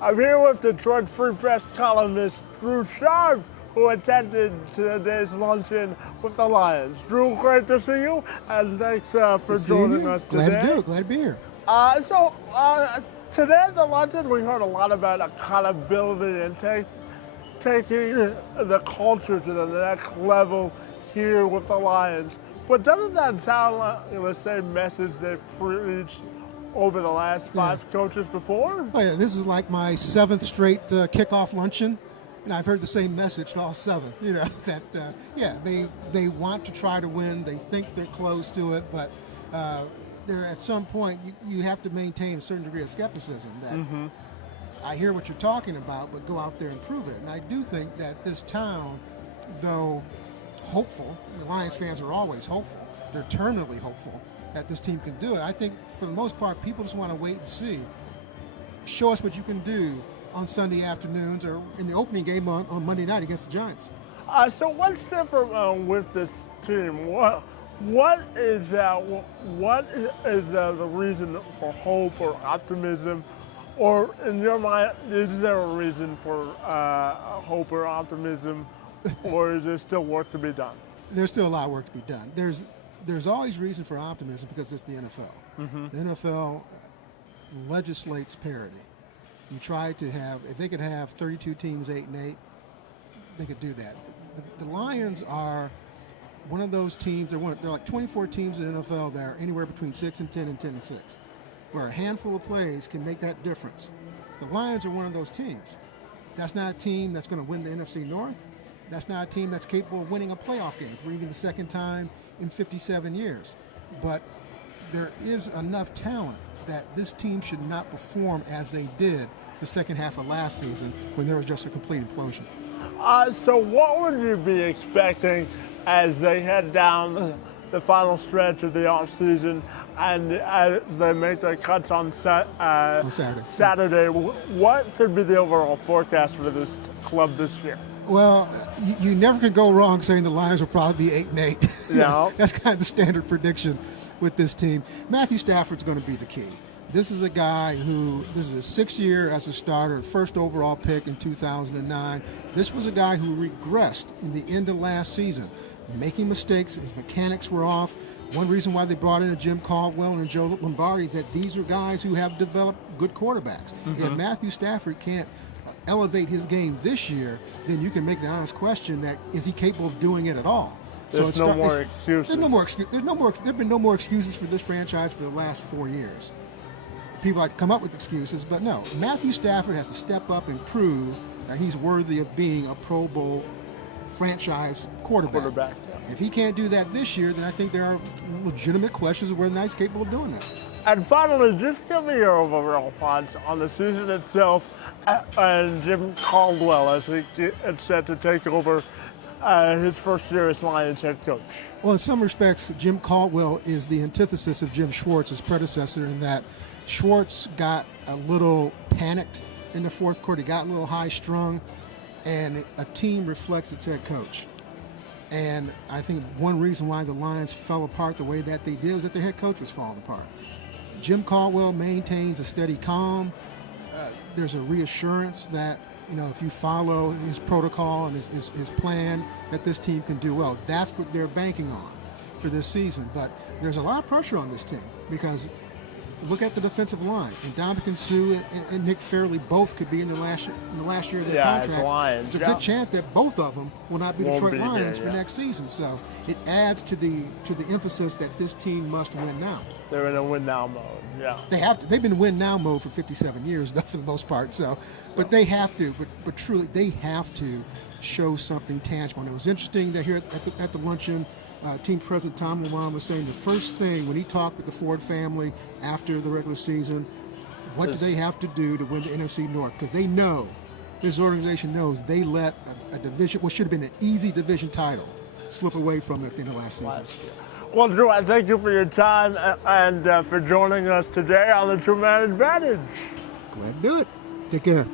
I'm here with Detroit Free Press columnist Drew Sharp, who attended today's luncheon with the Lions. Drew, great to see you, and thanks for joining us today. Glad to be here. Today at the luncheon, we heard a lot about accountability and taking the culture to the next level here with the Lions. But doesn't that sound like the same message they've preached over the last five coaches before? Oh yeah, this is like my 7th straight kickoff luncheon, and I've heard the same message to all 7. You know that they want to try to win. They think they're close to it, but there at some point you have to maintain a certain degree of skepticism. That I hear what you're talking about, but go out there and prove it. And I do think that this town, though hopeful, the Lions fans are always hopeful. They're eternally hopeful that this team can do it. I think for the most part, people just want to wait and see. Show us what you can do on Sunday afternoons or in the opening game on Monday night against the Giants. So what's different with this team? What is the reason for hope or optimism? Or in your mind, is there a reason for hope or optimism, or is there still work to be done? There's still a lot of work to be done. There's always reason for optimism because it's the NFL. The NFL legislates parity. You try to have, if they could have 32 teams 8-8, they could do that. The Lions are one of those teams. They're like 24 teams in the NFL that are anywhere between 6-10 and 10-6, where a handful of plays can make that difference. The Lions are one of those teams. That's not a team that's going to win the NFC North. That's not a team that's capable of winning a playoff game for even the second time in 57 years. But there is enough talent that this team should not perform as they did the second half of last season when there was just a complete implosion. So what would you be expecting as they head down the final stretch of the offseason and as they make their cuts on Saturday? What could be the overall forecast for this club this year? Well, you never can go wrong saying the Lions will probably be 8-8. Yeah. That's kind of the standard prediction with this team. Matthew Stafford's going to be the key. This is a guy this is his 6th year as a starter, first overall pick in 2009. This was a guy who regressed in the end of last season, making mistakes. His mechanics were off. One reason why they brought in a Jim Caldwell and a Joe Lombardi is that these are guys who have developed good quarterbacks. If Matthew Stafford can't elevate his game this year, then you can make the honest question that is he capable of doing it at all? There's no more excuses. There've been no more excuses for this franchise for the last 4 years. People like to come up with excuses, but no. Matthew Stafford has to step up and prove that he's worthy of being a Pro Bowl franchise quarterback. If he can't do that this year, then I think there are legitimate questions of whether or not he's capable of doing that. And finally, just give me your overall thoughts on the season itself and Jim Caldwell as he is set to take over his first year as Lions head coach. Well, in some respects, Jim Caldwell is the antithesis of Jim Schwartz, his predecessor, in that Schwartz got a little panicked in the fourth quarter. He got a little high-strung, and a team reflects its head coach. And I think one reason why the Lions fell apart the way that they did was that their head coach was falling apart. Jim Caldwell maintains a steady calm. There's a reassurance that, if you follow his protocol and his plan, that this team can do well. That's what they're banking on for this season. But there's a lot of pressure on this team because look at the defensive line. And Ndamukong Suh and Nick Fairley both could be in the last year of their contracts. There's a good chance that both of them will not be Detroit Lions for next season. So it adds to the emphasis that this team must win now. They're in a win now mode. Yeah. They have to. They've been in win now mode for 57 years, though, for the most part. So, but they have to. But truly, they have to show something tangible. And it was interesting to hear at the luncheon. Team President Tom Lamont was saying the first thing when he talked with the Ford family after the regular season, what do they have to do to win the NFC North? Because they know, this organization knows, they let a division, what should have been an easy division title, slip away from them at the end of last season. Well, Drew, I thank you for your time and for joining us today on the True Man Advantage. Glad to do it. Take care.